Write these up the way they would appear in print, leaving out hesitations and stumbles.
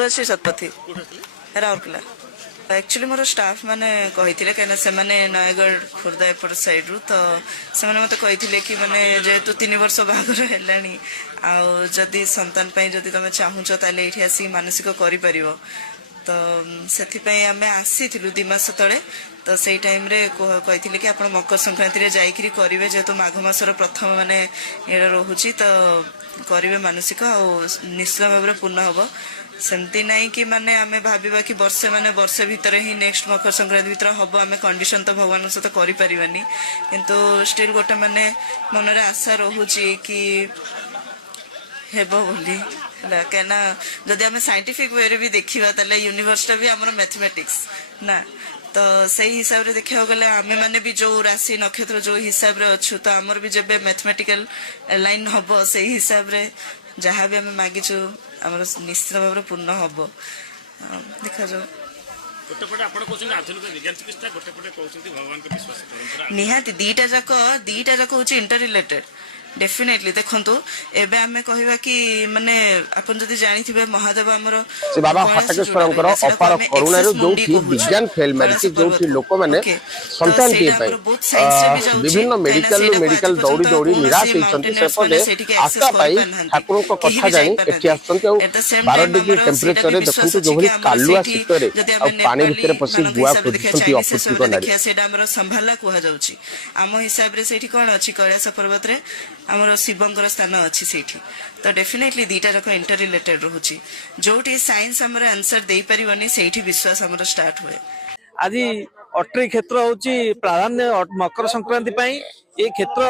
Shubhashree Satapathy Rourkela actually मोर staff माने कही कहना नयगढ़ खुर्दा एपट साइड रु तो से मत कही कि माने जेहेतु 3 वर्ष बाहर है आदि संतान जदि तुम चाहूच ताले ये आसिक मानसिक कर तो से आम आसी 2 मास तले तो से टाइम रे कही कि आप मकर संक्रांति जाकरी करेंगे जेहेतु माघ मासर प्रथम माने ये रोचे तो करेंगे मानसिक आ निश्चित भाव में पूर्ण हम सेमती ना कि माने आम भाविबा कि वर्षे भितर ही नेक्स्ट मकर संक्रांति भितर हम आम कंडीशन तो भगवान सहित करें किंतु स्टिल गोटे माने मन रे आशा रोचे कि हेबो बोली कहना जदि आम साइंटिफिक वे भी देखा ताले यूनिवर्स भी आम मैथमेटिक्स ना तो से हिसाब रे देखा गले आमे माने भी जो राशि नक्षत्र जो हिसाब रे अच्छु तो आमर भी जब मैथमेटिकल लाइन हम से हिसाब रे जहाँ भी आम मागिचु आमर निश्चित भाव में पूर्ण हम देखा जाओ निहाती दीटा जाक हूँ इंटर रिलेटेड डेफिनेटली देखंतु एबे हमें कहबा कि माने अपन जदि जानि थिबे महादेव हमरो से बाबा हटकेश्वरंकर अपार करुणा रो जो कि विज्ञान फेल मारिछि जो कि लोक माने संतान दिए पाए विभिन्न मेडिकल दौड़ी दौड़ी निराश होइछन्ति से पदे आशा पाई ठाकुर को कथा जानि एठी आछन्ति आ 12 डिग्री टेंपरेचर रे देखंतु जो भली कालुआ शीत रे आ पानी भितर पसी गुआ खोजछन्ति अपुष्टिक नारी सेटा हमरो संभाला कुहा जाउछि आम हिसाब रे सेठी कोन अछि कैलाश पर्वत रे आमर शिवंकर स्थान अच्छी से तो डेफिनेटली दीटा जाक इंटर रिलेटेड रोचे जो साइंस आमर आंसर दे पारिबनी सेठी विश्वास आमर स्टार्ट हुए आज अट्री क्षेत्र होची प्राधान्य मकर संक्रांति पाई ये क्षेत्र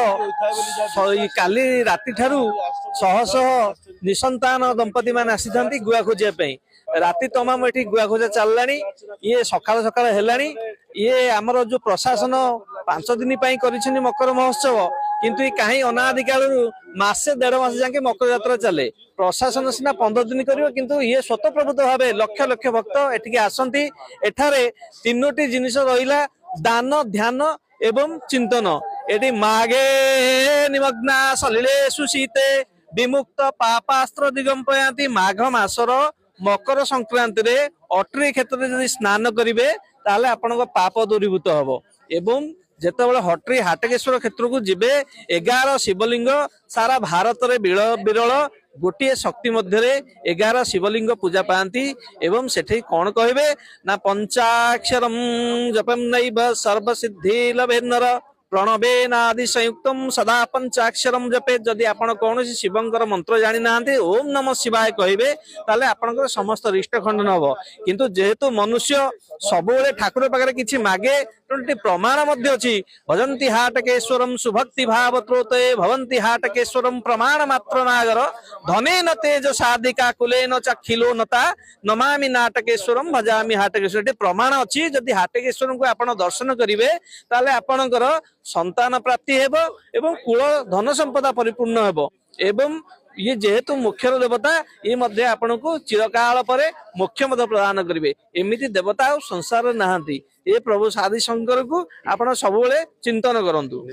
काली राति ठारू शह शह निसंतान दंपति मान आसी थांती गुआ खोजिया पाई राति तमाम एठी गुआ खोजा चललानी ये सकाळ सकाळ हेलानी ये आमर जो प्रशासन 5 दिन पाई करिसेनी मकर महोत्सव किंतु कहीं अनादिकाल मासे 1.5 मास जाके मकर यात्रा चले प्रशासन सीना 15 दिन करिवो किंतु ये स्वतःप्रभूत भाव लक्ष लक्ष भक्त एठिके आसंती एठारे 3टी जिनिस रहिला दान ध्यान एवं चिंतन एटी मागे निमग्ना सलिले सुशीते विमुक्त पापास्त्र दिगंपयाति माघ मासर मकर संक्रांति रे अट्री क्षेत्र में स्नान करेंगे ताले आपन पाप दूरीभूत हम एवं जेतेबेले हट्री हाटकेश्वर क्षेत्र को जिबे 11 शिवलिंग सारा भारत रे विरल गोटे शक्ति मध्य 11 शिवलिंग पूजा पाती एवं सेठी कौन कहे ना पंचाक्षरम जपम नैव सर्वसिद्धि लभेन्नर प्रणवेनादि संयुक्तम सदा पंचाक्षरम जपे जदि आपण कौन शिवंकर मंत्र जानी ना ओम नमः शिवाय कहे ताले आपनकर समस्त रिष्ट खंडन हम किंतु जेहेतु मनुष्य सबुले ठाकुर पाखे किछि मागे प्रमाण मध्य अछि भजन्ति हाटकेश्वरम सुभक्ति भाव त्रोते भवन्ति हाटकेश्वरम प्रमाण मात्र नागर धनेन तेज साधिका कुलेन चक्षिलो नता नमामि नाटकेश्वरम भजामि हाटकेश्वर प्रमाण अछि जदि हाटकेश्वर को आपण दर्शन करिवे ताले आपणकर संतान प्राप्ति हेबो एवं कुल धन संपदा परिपूर्ण हेबो एवं ये जेहेतु मुख्य देवता ये मध्य आपण को चिरकाल पर मोक्ष मत प्रदान करेंगे एमती देवता संसार नहांती ये प्रभु साधि शंकर को आपण सबुले चिंतन करंतु।